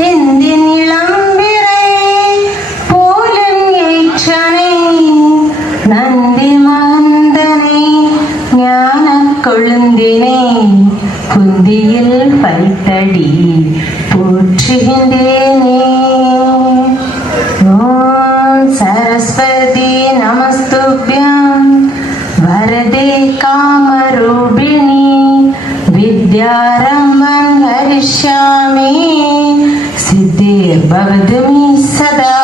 എന്തിൻ ഇളമ്പിറൈ പോലും ഏற்றனை നന്ദി മഹന്തனை ஞான கொழுந்தினை புந்தியில் பைத்தடி போற்றுகின்றேனே. ஓம் சரஸ்வதி நமஸ்துப்யம் வரதே காமரூபிணி வித்யாரம்பம் ஹரிஷ்யாமி சித்திர்பவது மே சதா.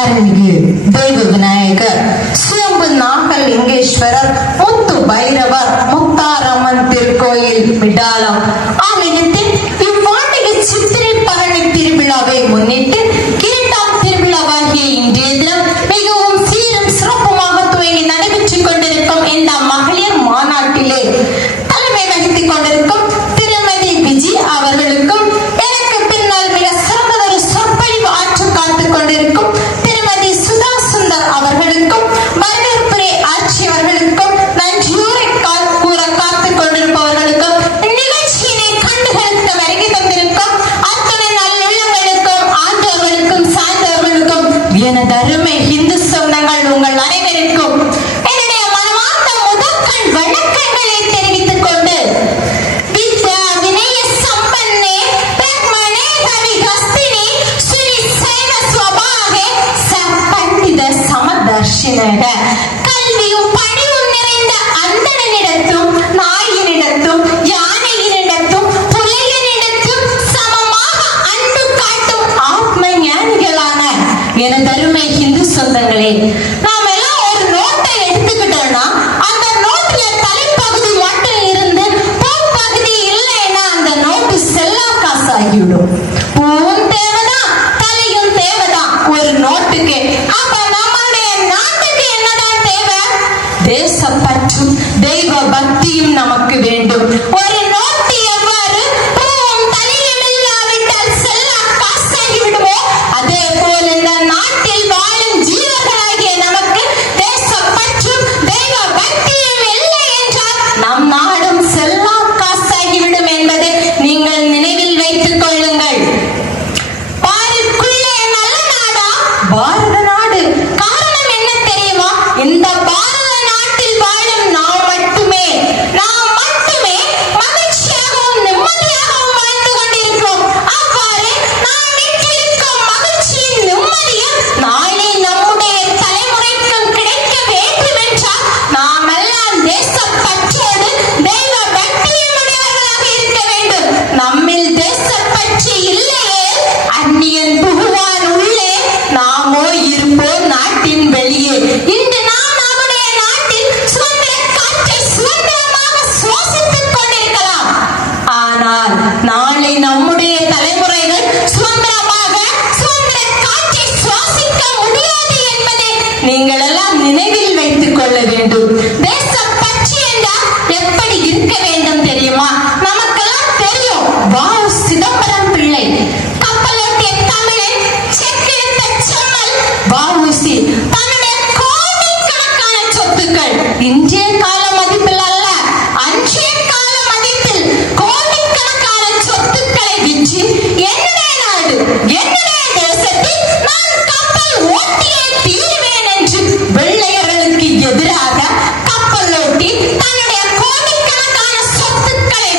அருள்மிகு தெய்வ விநாயகர், சுயம்பு நாகலிங்கேஸ்வரர், முத்து பைரவர், முத்தாரம்மன் திருக்கோயில் விடாலம் ஆலயத்தின் இவ்வாண்டிக சித்திரை பரணி திருவிழாவை முன்னிட்டு கீழ்த்தாம் திருவிழாவாகிய இன்றைய தினம் மிகவும் சீரும் சிறப்புமாக துவங்கி நடைபெற்றுக் கொண்டிருக்கும் இந்த மகளிர் மாநாட்டிலே தலைமை வகித்துக் கொண்டிருக்கும் திருமதி விஜி அவர்களுக்கும், எனக்கு பின்னால் மிக சிறந்ததொரு சொற்பொழிவு ஆற்ற காத்துக் கொண்டிருக்கும் திருமதி சுதா சுந்தர் அவர்களுக்கும், வரவேற்புரை ஆட்சியவர்களுக்கும், நன்றியூரை கூற காத்துக் கொண்டிருப்பவர்களுக்கும், இந்நிகழ்ச்சியினை கண்டுகளுக்கு வருகை தந்திருக்கும் அத்தனை நல்லுள்ளங்களுக்கும், ஆண்டவர்களுக்கும், சார்ந்தவர்களுக்கும், எனது அருமை இந்து சொந்தங்கள் உங்கள் அனைவருக்கும் என்னுடைய மனமார்ந்த முதற்கண் வணக்கங்களை தெரிவித்துக் கொண்டு, வித்யா வினய சம்பன்னே பிரம்மணே கவிஹஸ்தினி ஸ்ரீ சைவ ஸ்வபாகே சம்பண்டித சமதர்ஷினக, கல்வியும் பணிவும் நிறைந்த அந்தணனிடத்தும், நாயினிடத்தும், யானையினிடத்தும், புலையனிடத்தும் சமமாக அன்பு காட்டும் ஆத்ம ஞானிகளான எனது அருமை இந்து சொந்தங்களே, நாம எல்லாம் ஒரு நோட்டை எடுத்துக்கிட்டோம்னா அந்த நோட்டுல தலைப்பகுதி மட்டும் இருந்து பூப்பகுதி இல்லைன்னா அந்த நோட்டு செல்லா காசு ஆகிவிடும். பூவும் தேவைதான், தலையும் தேவைதான் ஒரு நோட்டுக்கு. அப்ப நம்மளுடைய நாட்டுக்கு என்னதான் தேவை? தேசப்பற்றும் தெய்வ பக்தியும் நமக்கு வேண்டும். ஒரு நோட்டு எவ்வாறு பூவும் தலையும் இல்லாவிட்டால் செல்லா காசாகி விடுமோ, அதே போல இந்த நாட்டில் வாழும் ஜீவர்களாகிய நமக்கு தேசப்பற்றும் தெய்வ பக்தியும் இல்லை என்றால் நம் நாடும் செல்லா காசாகிவிடும் என்பதை நீங்கள் நினைவில் வைத்துக் கொள்ளுங்கள். பாருக்குள்ளே நல்ல நாடா பாரத நாடு. காரணம் என்ன தெரியுமா? இந்த பாரத நாட்டில் வாழும் நாம் மட்டுமே மகிழ்ச்சியாகவும் நிம்மதியாகவும் வாழ்ந்து கொண்டிருக்கிறோம். அவ்வாறு நாம் வீட்டிற்கும் மகிழ்ச்சியின் நிம்மதியும் நாளை நம்முடைய தலைமுறைக்கும் கிடைக்க வேண்டும் என்றால் நாம் எல்லாம் தேசப்பற்றோடு தெய்வ பக்தியுடையவர்களாக இருக்க வேண்டும். நம்மில் தேசப்பற்று இல்லையே அந்நியன் புகுவான் உள்ளே, நாமோ இருப்போம் நாட்டின் வெளியே. இன்று நாம் நம்முடைய நாட்டில் சுதந்திர காற்றை சுதந்திரமாக சுவாசித்துக் கொண்டிருக்கலாம். ஆனால் நாளை நம்முடைய தலைமுறைகள் சுதந்திரமாக சுதந்திர காற்றை சுவாசிக்க முடியாது என்பதை நீங்கள் எல்லாம் நினைவில் வைத்துக் கொள்ள வேண்டும். தேசப்பற்று என்றால் எப்படி இருக்க வேண்டும் தெரியுமா? நமக்கெல்லாம் தெரியும். வாவு சிதம்பரம் பிள்ளை, கப்பலோட்டிய தமிழன், செக்கெடுத்த செம்மல் வ.உ.சி. தன்னுடைய கோடிக்கணக்கான சொத்துக்கள், இன்றைய கால மதிப்பில் அல்ல, அன்றைய கால மதிப்பில் கோடிக்கணக்கான சொத்துக்களை விற்று என்னுடைய நாடு, என்னுடைய தேசத்தில் நான் கப்பல் ஓட்டியே தீருவேன் என்று வெள்ளையர்களுக்கு எதிராக கப்பல் ஓட்டி தன்னுடைய கோடிக்கணக்கான சொத்துக்களை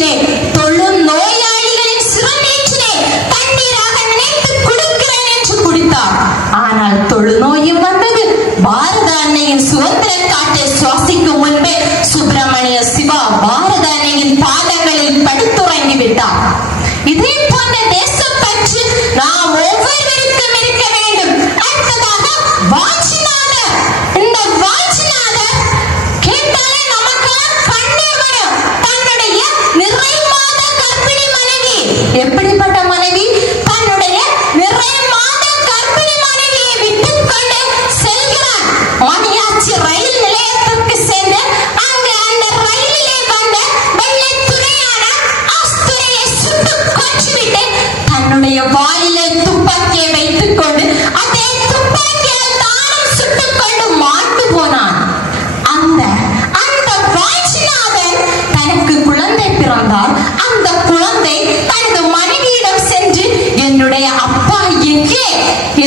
சிறுநீற்றினை தொழும் நோயாளிகளின் சிறுநீற்றினை தண்ணீராக நினைத்து குடிக்கிறேன் என்று குடித்தார். ஆனால் தொழுநோயும் வந்தது. பாரத அன்னையின் சுதந்திர காற்றை சுவாசிக்கும் முன்பே சுப்பிரமணிய சிவா பாரத அன்னையின் பாதங்களில் படுத்துறங்கி விட்டார். இதே போன்ற தேசப்பற்று நாம் ஒவ்வொருவருக்கும் இருக்க வேண்டும். அடுத்ததாக வாஞ்சிநாதர். இந்த வாஞ்சிநாதர் கேட்டாலே நமக்கெல்லாம் கண்ணீர் வரும். தன்னுடைய நிறை மாத கர்ப்பிணி மனைவி, எப்படிப்பட்ட மனைவி? தன்னுடைய நிறை மாத கர்ப்பிணி மனைவியை விட்டுக் கொண்டு செல்கிறார். மணியாச்சி ரயில் நிலையத்திற்கு சென்று அங்கு அந்த ரயிலிலே வந்த வெள்ளை துணையான ஆஸ்துரையை சுட்டு கொன்றுவிட்டு தன்னுடைய வாயிலே துப்பாக்கியை வைத்துக் கொண்டு அதே துப்பாக்கியால் தானும் சுட்டுக் கொண்டு மாண்டு போனான். அந்த வாஞ்சிநாதன் தனக்கு குழந்தை பிறந்தால் அந்த குழந்தை தனது மனைவியிடம் சென்று என்னுடைய அப்பா எங்கே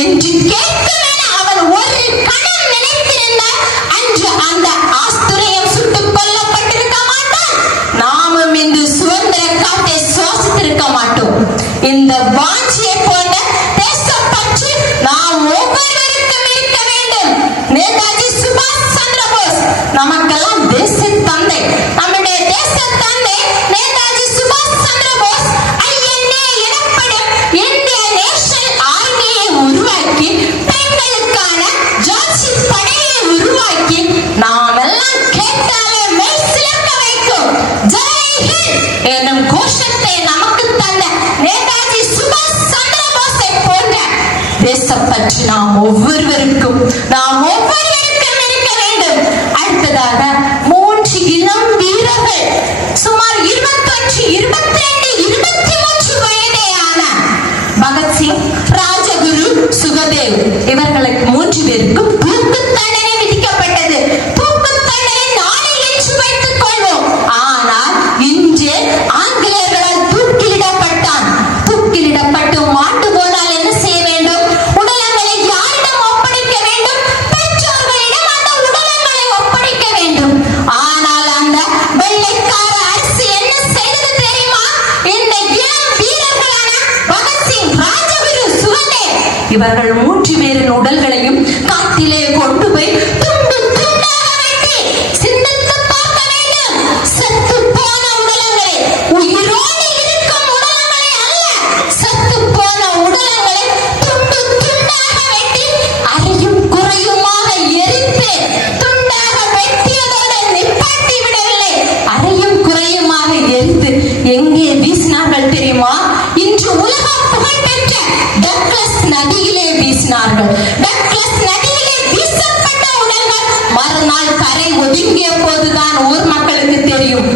என்று கேட்கும் என அவன் ஒரு கணம் நினைத்திருந்தால் அன்று அந்த ஆஸ்துரையும் சுட்டுக் கொல்லப்பட்டிருக்க மாட்டான். நாமும் இன்று சுதந்திர காற்றை சுவாசித்திருக்க மாட்டோம். இந்த வாஞ்சியை போன்ற தேசப்பற்று நாம் ஒவ்வொருவருக்கும் இருக்க வேண்டும். நேதாஜி சுபாஷ் சந்திர போஸ் நமக்கெல்லாம் தேச தந்தை. நம்முடைய தேச தந்தை நேதாஜி சுபாஷ் சந்திர போஸ் INA எனப்படும் இந்திய நேஷனல் ஆர்மியை உருவாக்கி பெண்களுக்கான ஜான்சி படையை உருவாக்கி நாம் எல்லாம் கேட்டாலே மெய் சிலிர்க்க வைக்கும் ஜெய் ஹிந்த் எனும் கோஷத்தை நமக்கு தந்த நேதாஜி சுபாஷ் சந்திர போஸை போன்ற தேசப்பற்று நாம் ஒவ்வொருவருக்கும் இருக்க வேண்டும். அடுத்ததாக 3 இளம் வீரர்கள் சுமார் 21, 22, 23 வயதேயான பகத்சிங், ராஜகுரு, சுகதேவ் இவர்களுக்கு 3 பேருக்கும் தூக்கு தண்டனை விதிக்கப்பட்டது. தூக்கு தண்டனை நாளை என்று வைத்துக் கொள்வோம். ஆனால் இன்று ஆங்கிலேயர்களால் தூக்கிலிடப்பட்டான். தூக்கிலிடப்பட்டு மாண்டு போனால் என்ன செய்ய வேண்டும்? உடலங்களை யாரிடம் ஒப்படைக்க வேண்டும்? பெற்றோர்களிடம் அந்த உடலங்களை ஒப்படைக்க வேண்டும். ஆனால் அந்த வெள்ளைக்கார அரசு என்ன செய்தது தெரியுமா? இந்த இளம் வீரர்களான பகத்சிங், ராஜகுரு, சுகதேவ் இவர்கள் 3 பேரின் உடல்களையும் காட்டிலே கொண்டு போய் துண்டு துண்டாக வெட்டி சிந்தித்து பார்க்க வேண்டும். செத்து போன உடலங்களை, உயிரோடு இருக்கும் உடலங்களை அல்ல, செத்து போன உடலங்களை துண்டு துண்டாக வெட்டி அரையும் குறையுமாக எரித்து துண்டாக வெட்டியதோடு நிப்பாட்டி விடவில்லை, அரையும் குறையுமாக எரித்து எங்கே வீசினார்கள் தெரியுமா? இன்று உலக புகழ்பெற்ற டக்ளஸ் நதியிலே வீசினார்கள். டக்ளஸ் நதியிலே வீசப்பட்ட உடல்கள் மறுநாள் கரை ஒதுங்கிய போதுதான் ஊர் மக்களுக்கு தெரியும்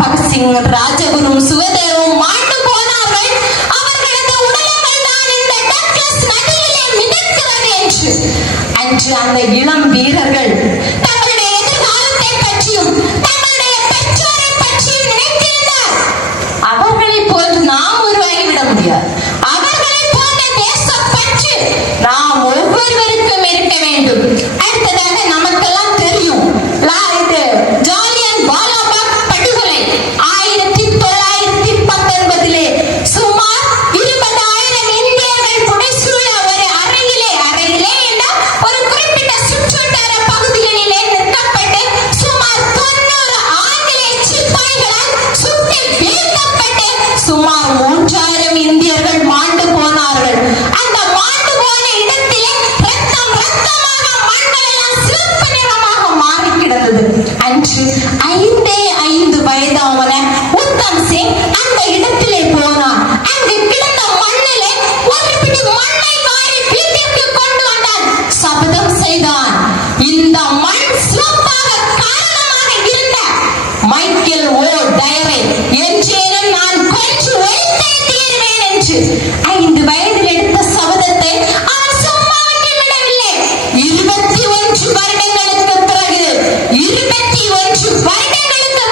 பகத்சிங், ராஜகுரும், சுகதேவும் மாண்டு போனார்கள். அவர்களது உடல்கள் தான் இந்த டக்ளஸ் நதியிலே மிதக்கிறது என்று. அன்று அந்த இளம் வீரர்கள் தங்களுடைய எதிர்காலத்தை பற்றியும் தங்களுடைய பெற்றோரை பற்றியும் நினைத்திருந்தார். அவர்களை போன்று நாம் உருவாகிவிட முடியாது. அவர்களை போன்ற தேசப்பற்று நாம் ஒவ்வொருவருக்கும் இருக்க வேண்டும். அடுத்ததாக நமக்கெல்லாம் தெரியும் இது ஜாலியன் வாலாபாக் படுகொலை 1919 சுமார் 20,000 இந்தியர்கள் புடைசூழ ஒரு அறையிலே என்றால் ஒரு குறிப்பிட்ட சுற்றுவட்டார பகுதிகளிலே நிறுத்தப்பட்டு சுமார் 90 ஆங்கிலேய சிப்பாய்களால் சுட்டு வீழ்த்தப்பட்டு சுமார் 3000 இந்தியர்கள் மாண்டு போனார்கள். அந்த மாண்டு போன இடத்திலே ரத்தமாக மண்கள் எல்லாம் சிவப்பு நிறமாக மாறி கிடந்தது. அன்று 5 வயதான உத்தம் சிங் அந்த இடத்திலே போனார். அங்கு கிடந்த மண்ணிலே ஒரு பிடி மண்ணை வாரி வீட்டிற்கு கொண்டு வந்தான். சபதம் செய்தான், இந்த மண் சிவப்பாக காரணமாக இருந்த மைக்கேல் ஓ டயரை என்றேனும் நான் கொன்று வைத்தே தீர்வேன் என்று 5 வயதில் எடுத்த சபதத்தை அவன் சும்மா விட்டு விடவில்லை. 21 வருடங்களுக்கு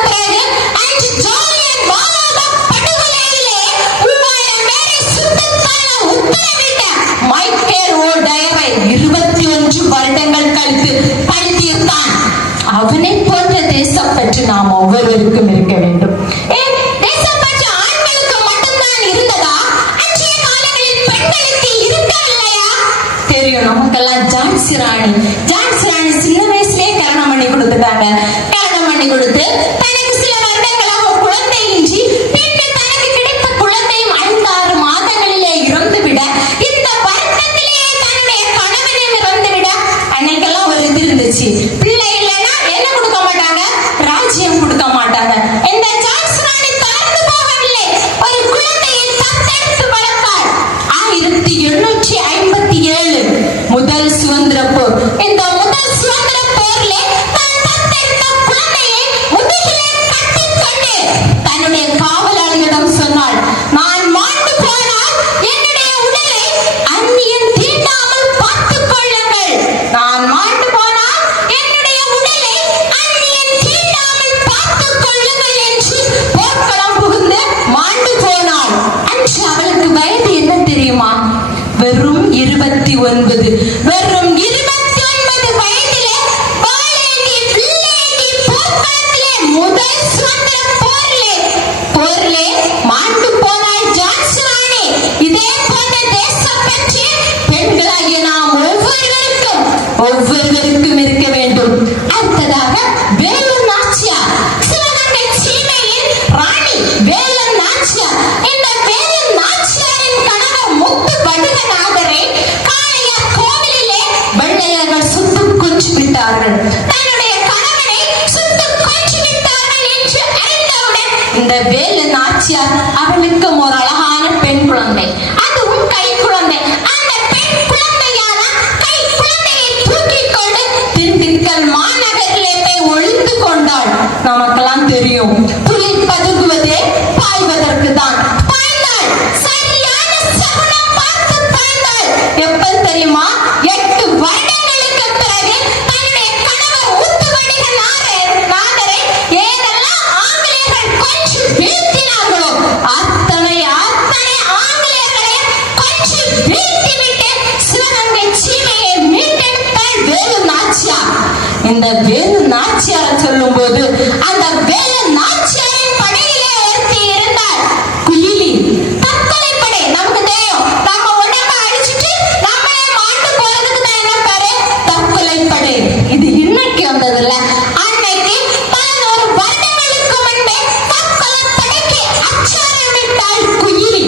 பிறகு அன்று ஜாலியன் வாலாபாக் படுகொலை தன்னுடைய காவலாளியிடம் சொன்னாள், நான் மாண்டு போனால் என்னுடைய உடலை அந்நியன் தீண்டாமல் பார்த்துக் கொள்ளுங்கள். நான் மாண்டு போனால் என்னுடைய உடலை அந்நியன் தீண்டாமல் பார்த்துக் கொள்ளுங்கள் என்று போர்க்களம் புகுந்து மாண்டு போனாள். அன்று அவளுக்கு வயது என்ன தெரியுமா? வெறும் 29. வெறும் 29 வயதிலே வாளேந்தி வில்லேந்தி போர்க்களத்திலே முதல் சுதந்திர போரிலே மாண்டு போனாள் ஜான்சி ராணி. இதே போன்ற தேசப்பற்று பெண்களாகிய நாம் ஒவ்வொருவருக்கும் இருக்க வேண்டும். அடுத்ததாக வேலூர் நாச்சியார், சிவகங்கை சீமையின் ராணி வேலூர் நாச்சியார். இந்த வேலூர் நாச்சியாரின் கணவர் முத்து வடுகநாதரை காளையார் கோவிலிலே வெள்ளையர்கள் சுட்டு கொன்று விட்டார்கள். தன்னுடைய கணவனை சுட்டு கொன்று விட்டார்கள் என்று அறிந்தவுடன் இந்த வேலு நாச்சியார் அவளுக்கும் ஒரு அழகான பெண் குழந்தை, அதுவும் கை குழந்தை. அந்த பெண் குழந்தையான கை குழந்தையை தூக்கிக் கொண்டு திண்டுக்கல் மாநகரிலே போய் ஒளிந்து கொண்டாள். நமக்கெல்லாம் தெரியும், புலி பதுங்குவதே பாய்வதற்கு தான். பாய்ந்தாள், சரியான சகுனம் பார்த்து பாய்ந்தாள். எப்ப தெரியுமா? 8 வருடங்களுக்கு பிறகு தன்னுடைய கணவர் ஊத்துவடிக நாதரை ஏதெல்லாம் ஆங்கிலேயர்கள் கொன்று வீழ்த்தினார்களோ அத்தனை ஆங்கிலேயர்களையும் கொன்று வீழ்த்திவிட்டு சிவகங்கை சீமையை மீட்டெடுத்தாள் வேலு நாச்சியார். இந்த வேலு நாச்சியாரை சொல்லும் போது அந்த வேலு நாச்சியாரின் படையிலே ஒருத்தி இருந்தாள், குயிலி. தற்கொலை படை நமக்கு தெரியும். நம்ம உடம்ப அழிச்சிட்டு நம்மளே மாண்டு போறதுக்கு தான் என்ன பாரு, தற்கொலை படை. இது இன்னைக்கு வந்தது இல்ல, அன்னைக்கு 11 வருடங்களுக்கு முன்பே தற்கொலை படைக்கு அச்சாரமிட்டாள் குயிலி.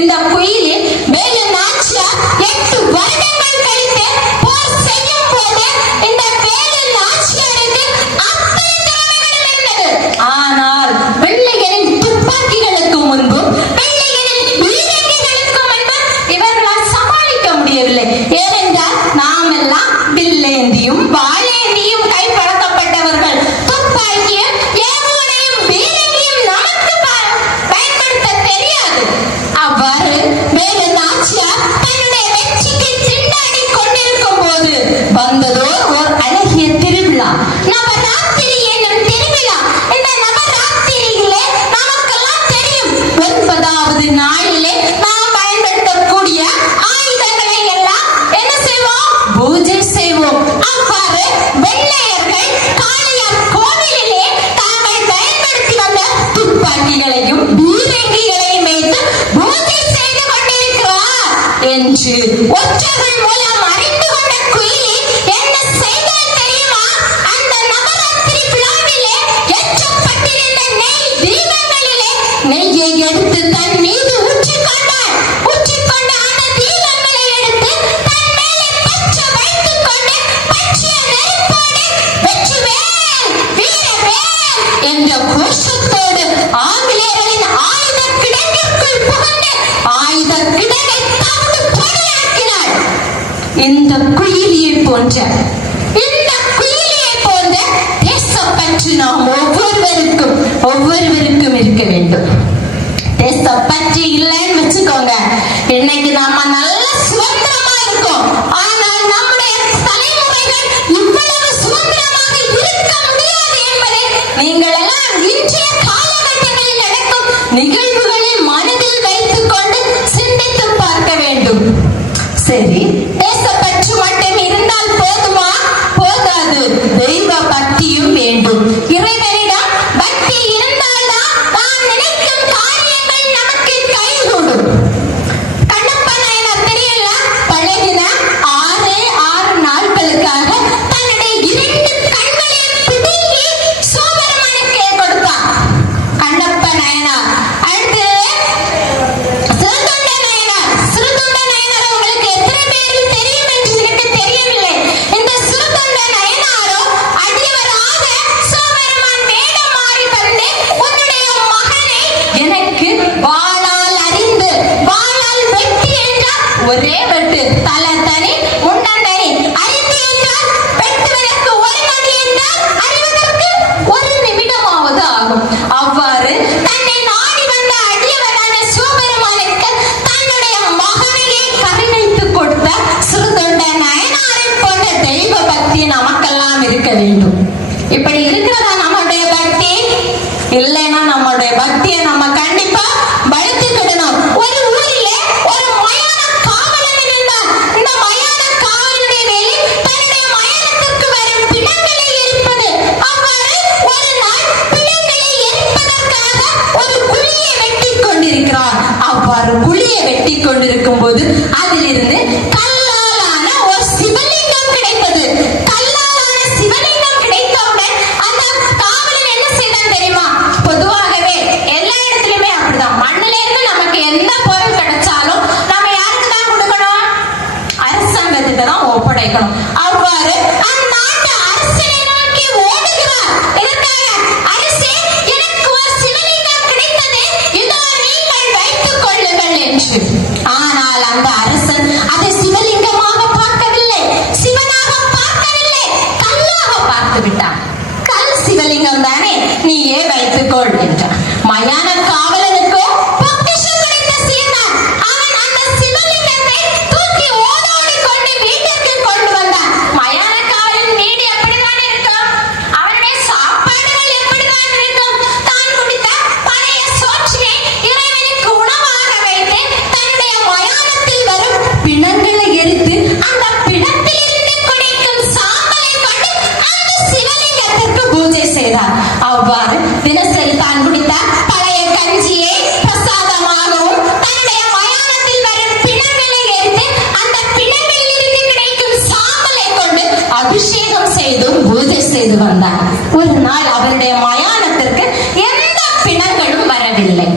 இந்த குயிலி வேலு நாச்சியார் 8 வருடங்கள் கழித்து போர் செய்யும் போது இந்த வேலு நாச்சியாருக்கு அத்தனை திறமைகள் இருந்தது. ஆனால் வெள்ளையரின் துப்பாக்கிகளுக்கு முன்பும் வெள்ளையரின் பீரங்கிகளுக்கு முன்பும் இவர்களால் சமாளிக்க முடியவில்லை. ஏனென்றால் நாம் எல்லாம் வில்லேந்தியும் வாளேந்தியும் கைப்பழக்கப்பட்டவர்கள். துப்பாக்கியும் ஏவுகணையும் பீரங்கியும் நமக்கு பயன்படுத்த தெரியாது. அவ்வாறு வேலு நாச்சியார் தன்னுடைய வெற்றிக்கு திண்டாடி கொண்டிருக்கும் போது வந்ததோ ஒரு அழகிய திருவிழா, நவராத்திரி என்னும் திருவிழா. இந்த நவராத்திரியிலே நமக்கெல்லாம் தெரியும், 9வது நாளிலே நாம் பயன்படுத்தக்கூடிய ஆயுதங்களை எல்லாம் என்ன செய்வோம்? பூஜை செய்வோம். அவ்வாறு வெள்ளையர்கள் காளையார் கோவிலிலே தாங்கள் பயன்படுத்தி வந்த துப்பாக்கிகளையும் பீரங்கிகளையும் வைத்து பூஜை செய்து கொண்டிருக்கிறார் என்று ஒற்றர்கள் மூலம் அறிந்து கொண்ட குயிலி என்ன செய்தால் தெரியுமா? அந்த நவராத்திரி விழாவிலே ஏற்றப்பட்டிருந்த நெய் தீபங்களிலே நெய்யை எடுத்து தன் மீது ஊற்றிக்கொண்டாள். ஊற்றிக்கொண்ட அந்த தீபங்களை எடுத்து தன் மேலே பற்ற வைத்துக் கொண்டு பற்றிய நெருப்போடு வெற்றிவேல் வீரவேல் என்ற கோஷத்தோடு ஆங்கிலேயர்களின் ஆயுத கிடங்கிற்குள் புகுந்து ஆயுத கிடங்கை தவிடு பொடியாக்கினாள். இந்த குயிலியை போன்ற தேசப்பற்று நாம் ஒவ்வொருவருக்கும் இருக்க வேண்டும். தேசப்பற்று இல்லைன்னு வச்சுக்கோங்க, இன்னைக்கு நாம நல்ல சுதந்திரமா இருக்கோம். ஆனால் நம்முடைய தலைமுறைகள் இவ்வளவு சுதந்திரமாக இருக்க முடியாது என்பதை நீங்கள் எல்லாம் இன்றைய காலகட்டங்களில் நடக்கும் நிகழ்வுகளை மனதில் வைத்துக் கொண்டு சிந்தித்து பார்க்க வேண்டும். சரி, தேசப்பற்று மட்டும் இருந்தால் போதுமா? போதாது, தெய்வ பக்தியும் வேண்டும். இறைவனிடம் பக்தி இருந்தால்தான் நாம் நினைக்கும் காரியங்கள் நமக்கு கைகூடும். கண்ணப்ப நாயனார் தெரியல, பழகின 6 நாட்களுக்காக தன்னுடைய 2 கண்களையும் பிடுங்கி சோபரமனுக்கு கொடுத்தான் கண்ணப்ப நாயனார். அடுத்து அவ்வாறு குழியை வெட்டி கொண்டிருக்கும் போது அதிலிருந்து கல்லாலான ஒரு சிவலிங்கம் கிடைத்தது. கல்லாலான சிவலிங்கம் கிடைத்தவுடன் அந்த காவலன் என்ன செய்தான் தெரியுமா? பொதுவாகவே எல்லா இடத்துலயுமே அப்படிதான். மண்ணில இருந்து நமக்கு எந்த பொருள் கிடைச்சாலும் நம்ம யாருக்கு தான் கொடுக்கணும்? அரசாங்கத்திட்ட தான் ஒப்படைக்கணும். அவ்வாறு அந்நாட்டு அரசனை நோக்கி ஓடுகிறார். இதற்காக அரசே, எனக்கு ஒரு சிவலிங்கம் கிடைத்தது, இதோ நீங்கள் வைத்துக் கொள்ளுங்கள் என்று. ஆனால் அந்த அரசன் அதை சிவலிங்கமாக பார்க்கவில்லை, சிவனாக பார்க்கவில்லை, கல்லாக பார்த்து விட்டான். கல் சிவலிங்கம் தானே, நீயே வைத்துக்கொள் என்றான். மயான காவலனுக்கோ பொக்கிஷம் கிடைத்த சீர்தான். அவன் அந்த சிவலிங்கத்தை தூக்கி ஓடோடி கொண்டு வீட்டிற்கு கொண்டு வந்தான். மயான காவலன் வீடு எப்படிதான் இருக்கும்? அவனுடைய சாப்பாடுகள் எப்படிதான் இருக்கும்? தான் குடித்த பழைய சோற்றினை இறைவனுக்கு உணவாக வைத்து தன்னுடைய மயானத்தில் வரும் பிணங்களை எரித்து அந்த பிணத்தில் இருந்து குடிக்கும் சாம்பலை கொண்டு அந்த சிவலிங்கத்திற்கு பூஜை செய்தார். அவ்வாறு தினசரி தான் குடித்த பழைய கஞ்சியை பிரசாதமாகவும் தன்னுடைய மயானத்தில் வரும் பிணங்களை எரித்து அந்த பிணங்களில் இருந்து கிடைக்கும் சாம்பலை கொண்டு அபிஷேகம் செய்தும் பூஜை செய்து வந்தார். ஒரு நாள் அவருடைய மயானத்திற்கு எந்த பிணங்களும் வரவில்லை.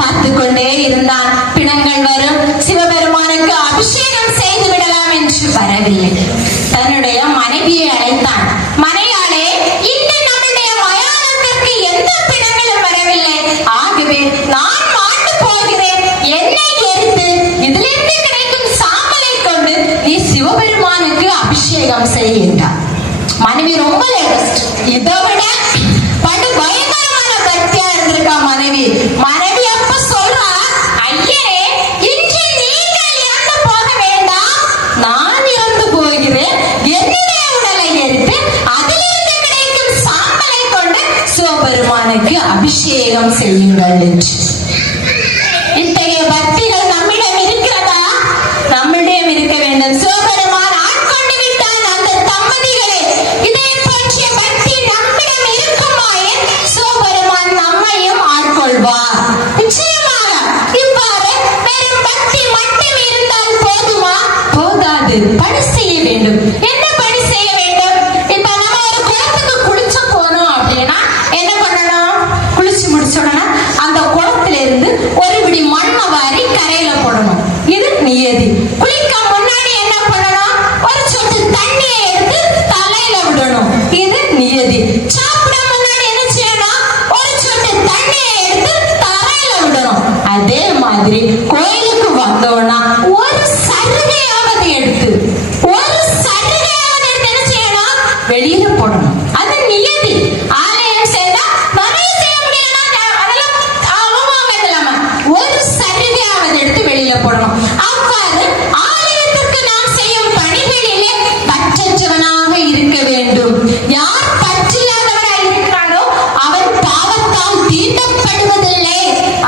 பார்த்து கொண்டே இருந்தான். பிணங்கள் வரும், சிவபெருமானுக்கு அபிஷேகம் செய்து விடலாம் என்று வரவில்லை. தன்னுடைய மனைவியை அழைத்தான். மனையாளே, இன்னும் நம்முடைய மயானத்திற்கு எந்த பிணங்களும் வரவில்லை. ஆகவே நான் மாண்டு போகிறேன். என்னை எரித்து இதிலிருந்து கிடைக்கும் சாம்பலை கொண்டு நீ சிவபெருமானுக்கு அபிஷேகம் செய்கின்றார். மனைவி ரொம்ப லேட்டஸ்ட். இதை விட படு பயங்கரமான பக்தியா இருந்திருக்கா மனைவி. மனைவி அப்ப சொல்றா, ஐயே, இன்று நீங்கள் இறந்து போக வேண்டாம், நான் இறந்து போகிறேன். என்னுடைய உடலை எரித்து அதிலிருந்து கிடைக்கும் சாம்பலை கொண்டு சிவபெருமானுக்கு அபிஷேகம் செய்யுங்கள் என்று. இத்தகைய பக்திகள் நம்மிடம் இருக்கிறதா? நம்மிடம் இருக்க வேண்டும். சிவபெருமான் ஆட்கொண்டு விட்டான் அந்த தம்பதிகளை. இதை பற்றிய பக்தி நம்மிடம் இருக்குமாயின் சிவபெருமான் நம்மையும் ஆட்கொள்வார். நிச்சயமாக. இவ்வாறு வெறும் பக்தி மட்டும் இருந்தால் போதுமா? போதாது. பணி செய்ய வேண்டும். என்ன பணி செய்ய வேண்டும்? இப்ப நம்ம ஒரு குளத்துக்கு குளிச்ச போனோம் அப்படின்னா என்ன பண்ணணும்? குளிச்சு முடிச்ச உடனே அந்த குளத்திலிருந்து ஒரு பிடி மண்ணை வாரி கரையில போடணும். இது நியதி. குளிக்க முன்னாடி என்ன பண்ணணும்? ஒரு சொட்டு தண்ணியை எடுத்து தலையில விடணும். இது நியதி. சாப்பிட முன்னாடி என்ன செய்யணும்? ஒரு சொட்டு தண்ணியை எடுத்து தரையில விடணும். அதே மாதிரி கோயிலுக்கு வந்தோம்னா ஒரு சருகையாவது எடுத்து என்ன செய்யணும்? வெளியில போடணும். அது நியதி. ஆலயம் சேர்ந்தா நிறைய செய்ய முடியலன்னா அதெல்லாம் அவமானம் இல்லாம ஒரு சருகையாவது எடுத்து வெளியில போடணும். அவ்வாறு ஆலயத்திற்கு நாம் செய்யும் பணிகளிலே பற்றற்றவனாக இருக்க வேண்டும். யார் பற்றில்லாதவராக இருக்கிறாரோ அவர் பாவத்தால் தீண்டப்படுவதில்லை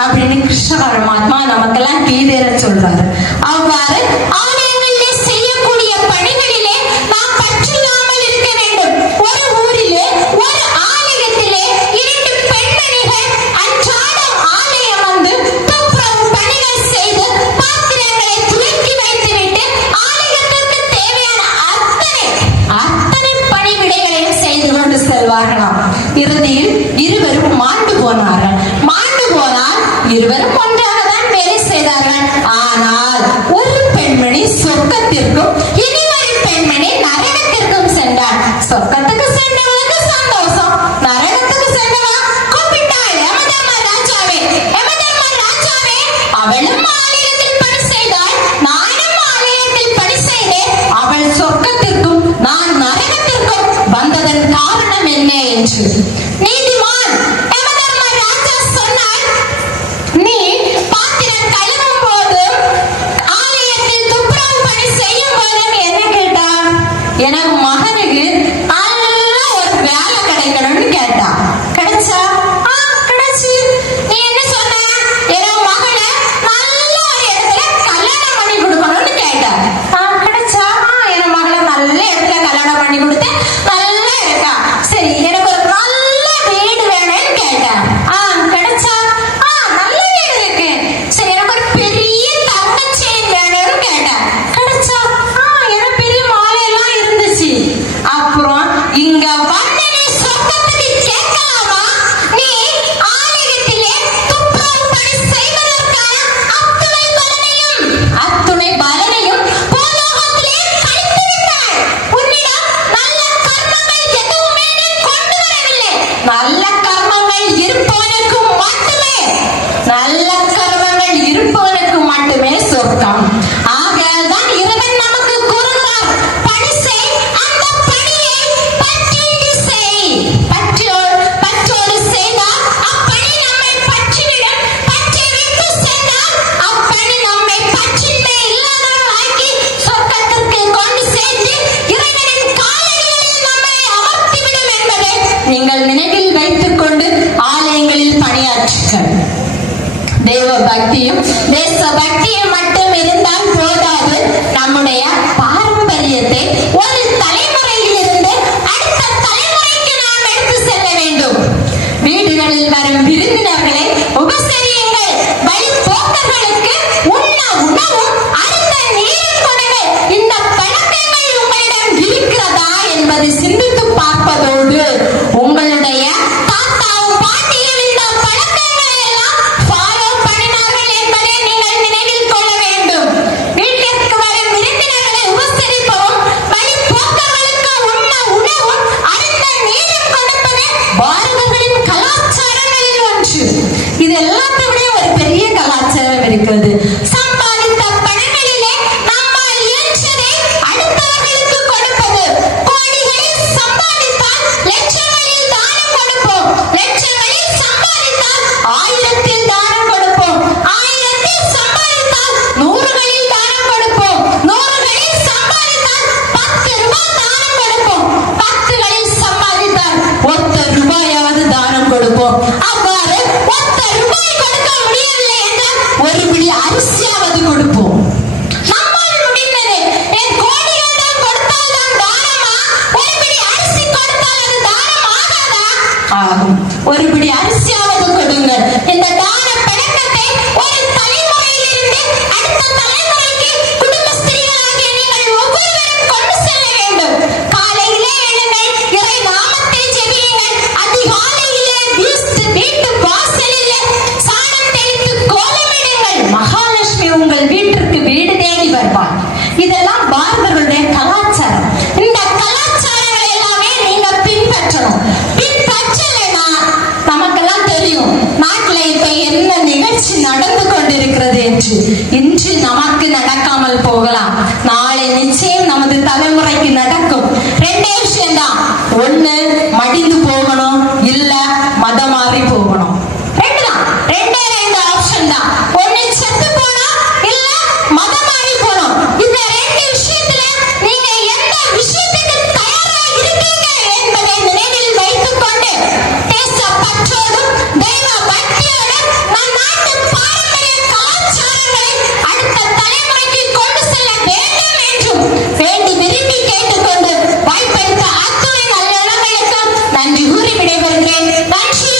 அப்படின்னு கிருஷ்ண பரமாத்மா நமக்கெல்லாம் கீதையில சொல்றாரு. அவ்வாறு ஆலயங்களிலே செய்யக்கூடிய பணிகளிலே நாம் பற்றில்லாமல் இருக்க வேண்டும். ஒரு ஊரிலே ஒரு ஆலயத்திலே 2 பெண்மணிகள் அன்றாடம் ஆலயம் வந்து துப்புரவு பணிகள் செய்து பாத்திரங்களை துலக்கி வைத்துவிட்டு ஆலயத்திற்கு தேவையான அத்தனை பணிவிடைகளையும் செய்து கொண்டு செல்வார்களாம். இறுதியில் இருவரும் மாண்டு போனார்கள். மாண்டு போனால் இருவரும் ஒன்றாக தான் வேலை செய்தார்கள். ஆனால் ஒரு பெண்மணி சொர்க்கத்திற்கும் இனி ஒரு பெண்மணி நரகத்திற்கும் சென்றார். சொர்க்கத்துக்கு சென்றவனுக்கு சந்தோஷம், நரகத்துக்கு சென்றவா கூப்பிட்டாள், யமதர்ம ராஜாவே, யமதர்ம ராஜாவே, அவளும் ஆலயத்தில் பணி செய்தாள், நானும் ஆலயத்தில் பணி செய்தேன். அவள் சொர்க்கத்திற்கும் நான் நரகத்திற்கும் வந்ததன் காரணம் என்ன என்று நீதிமான் யமதர்ம ராஜா சொன்னார், நீ பாத்திரம் கழுவும் போதும் ஆலயத்தில் துப்புரவு பணி செய்யும் போதும் என்ன கேட்டா? எனக்கு மகனுக்கு நல்ல தேவ பக்தியும் தேச பக்தியும் மட்டும் இருந்தால் போதாது. நம்முடைய பாரம்பரியத்தை ஒரு தலைமுறையில் இருந்து அடுத்த தலைமுறைக்கு நாம் எடுத்து செல்ல வேண்டும். வீடுகளில் வரும் விருந்தினர்களை உபசரியுங்கள். வழிபோக்கர்களுக்கு உண்ண உணவும் அருந்த நீரும் கொடுங்கள். இந்த பழக்கங்கள் உங்களிடம் இருக்கிறதா என்பதை சிந்தித்து பார்ப்பதோடு உங்களுடைய தாத்தாவும் பாட்டியும் இந்த பழக்கங்களை எல்லாம் ஃபாலோ பண்ணினார்கள் என்பதை நீங்கள் நினைவில் கொள்ள வேண்டும். வீட்டிற்கு வரும் விருந்தினர்களை உபசரிப்பவும் வழிபோக்கர்களுக்கு உண்ண உணவும் அருந்த நீரும் கொடுப்பது பாரதர்களின் கலாச்சாரங்களில் ஒன்று. இது எல்லாத்தை விட ஒரு பெரிய கலாச்சாரம் இருக்கிறது. சம்பாதித்த பணங்களிலே நம்மால் இயன்றதை அடுத்தவர்களுக்கு கொடுப்பது. கோடிகளில் சம்பாதித்தால் லட்சங்களில் தானம் கொடுப்போம். லட்சங்களில் சம்பாதித்தால் ஆயிரத்தில் தானம் கொடுப்போம். ஆயிரத்தில் சம்பாதித்தால் நூறுகளில் தானம் கொடுப்போம். நூறுகளில் சம்பாதித்தால் 10 ரூபாய் தானம் கொடுப்போம். 10களில் சம்பாதித்தால் 1 ரூபாயாவது தானம் கொடுப்போம். அவ்வாறு 1 ரூபாய் கொடுக்க முடியவில்லை என்றால் ஒரு பிடி அரிசியாவது கொடுப்போம். நம்மால் முடிந்தது. என் கோடிகள் தான் கொடுத்தால் தான் தானமா? ஒரு பிடி அரிசி கொடுத்தால் அது தானம் ஆகாதா? ஆகும். ஒரு பிடி அரிசியாவது கொடுங்கள். இந்த தான பழக்கத்தை ஒரு தலைமுறையிலிருந்து அடுத்த தலைமுறைக்கு குடும்ப ஸ்திரீகளாகிய நீங்கள் ஒவ்வொருவரும் கொண்டு செல்ல வேண்டும். காலையிலே எழுங்கள், இறை நாமத்தை ஜெபியுங்கள். அதிகாலையிலே வீட்டு வாசலிலே சாணம் தெளித்து கோலமிடுங்கள். மகாலட்சுமி உங்கள் வீட்டிற்கு வீடு தேடி வருவார். இதெல்லாம் பாரதர்களுடைய கலாச்சாரம். இந்த கலாச்சாரங்கள் எல்லாமே நீங்க பின்பற்றணும். பின்பற்றலைன்னா நமக்கெல்லாம் தெரியும் நாட்டுல இப்ப என்ன நிகழ்ச்சி நடந்து கொண்டிருக்கிறது என்று. இன்று நமக்கு நடக்காமல் போகலாம், நாளை நிச்சயம் நமது தலைமுறைக்கு நடக்கும். 2 விஷயம்தான். ஒண்ணு மடிந்து போகணும், இல்ல மதம் மாறி போகணும். 2 தான். 2 ஆப்ஷன் தான். ஒண்ணு செத்து போனா இல்ல மதம் மாறி போகணும். இந்த 2 விஷயத்துல நீங்க எந்த விஷயத்துக்கு தயாரா இருக்கீங்க என்பதை நினைவில் வைத்துக் கொண்டு தேச பற்றோடும் தெய்வ பக்தியோடும் நம் நாட்டு பாரம்பரிய கலாச்சாரங்களை அடுத்த தலைமுறைக்கு கொண்டு செல்ல வேண்டும் என்றும் வேண்டி விரும்பி கேட்டுக்கொண்டு வாய்ப்பளித்த அத்துணை நல்ல நன்றி கூறி விடைபெறுகிறேன். நன்றி.